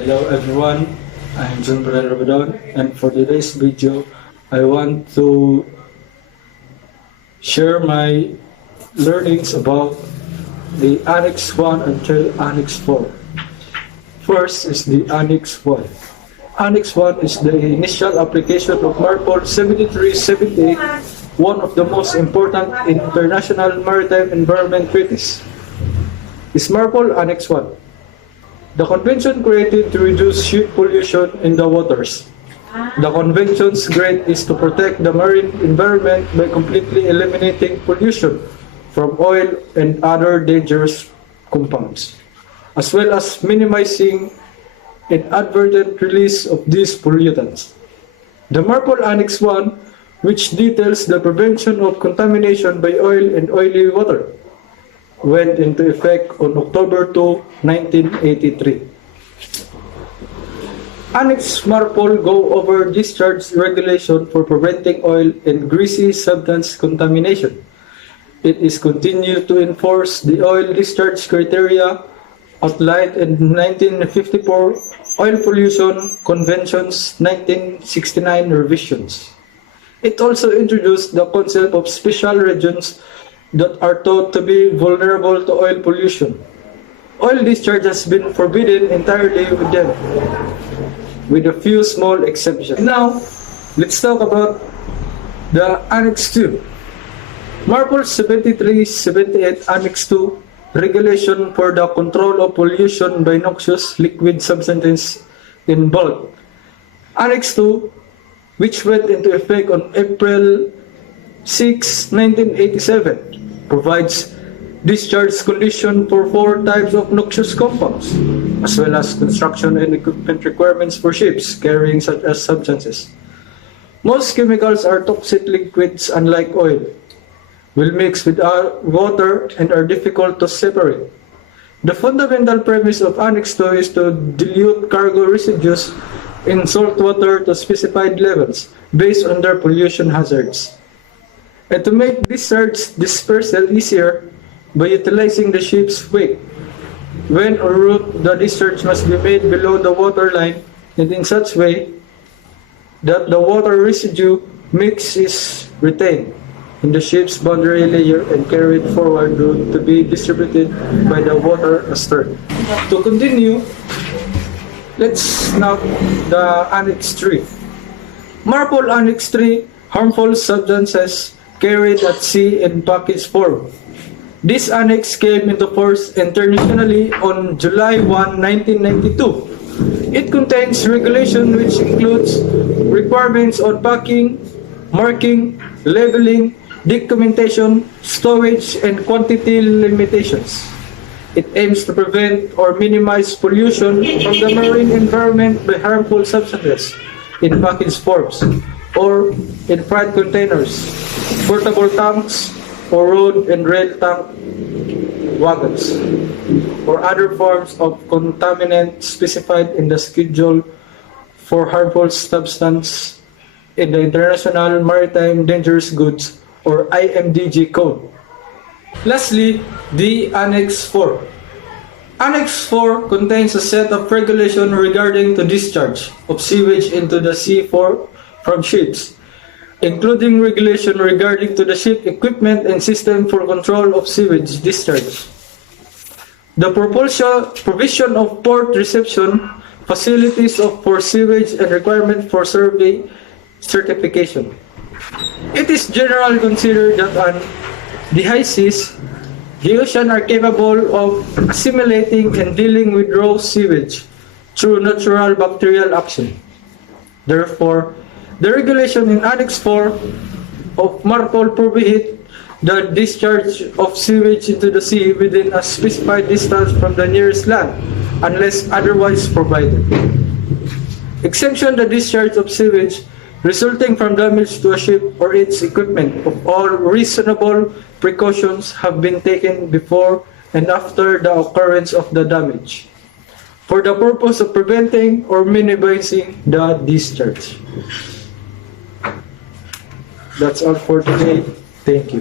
Hello everyone, I'm John Rabadon, and for today's video, I want to share my learnings about the Annex I until Annex IV. First is the Annex I. Annex I is the initial application of Marpol 7378, one of the most important international maritime environment treaties. Is Marpol Annex I. The convention created to reduce ship pollution in the waters. The convention's goal is to protect the marine environment by completely eliminating pollution from oil and other dangerous compounds, as well as minimizing inadvertent release of these pollutants. The Marpol Annex I, which details the prevention of contamination by oil and oily water, went into effect on October 2, 1983. Annex Marpol go over discharge regulation for preventing oil and greasy substance contamination. It is continued to enforce the oil discharge criteria outlined in 1954 Oil Pollution Convention's 1969 revisions. It also introduced the concept of special regions that are thought to be vulnerable to oil pollution. Oil discharge has been forbidden entirely with them, with a few small exceptions. Now, let's talk about the Annex II. Marpol 7378 Annex II, Regulation for the Control of Pollution by Noxious Liquid Substances in Bulk. Annex II, which went into effect on April 6, 1987, provides discharge condition for 4 types of noxious compounds, as well as construction and equipment requirements for ships carrying such as substances. Most chemicals are toxic liquids, unlike oil, will mix with water and are difficult to separate. The fundamental premise of Annex II is to dilute cargo residues in salt water to specified levels based on their pollution hazards, and to make discharge dispersal easier by utilizing the ship's weight. When en route, the discharge must be made below the water line and in such way that the water residue mix is retained in the ship's boundary layer and carried forward to be distributed by the water astern. To continue, let's note the Annex III. Marpol Annex III, harmful substances carried at sea in package form. This annex came into force internationally on July 1, 1992. It contains regulation which includes requirements on packing, marking, labeling, documentation, storage, and quantity limitations. It aims to prevent or minimize pollution from the marine environment by harmful substances in package forms or in freight containers, portable tanks, or road and rail tank wagons, or other forms of contaminant specified in the Schedule for Harmful Substance in the International Maritime Dangerous Goods, or IMDG Code. Lastly, the Annex IV. Annex IV contains a set of regulations regarding the discharge of sewage into the sea from ships, including regulation regarding to the ship equipment and system for control of sewage discharge. The provision of port reception facilities for sewage and requirement for survey certification. It is generally considered that on the high seas, the ocean are capable of assimilating and dealing with raw sewage through natural bacterial action. Therefore, the regulation in Annex IV of Marpol prohibits the discharge of sewage into the sea within a specified distance from the nearest land, unless otherwise provided. Exemption the discharge of sewage resulting from damage to a ship or its equipment of all reasonable precautions have been taken before and after the occurrence of the damage, for the purpose of preventing or minimizing the discharge. That's all for today. Thank you.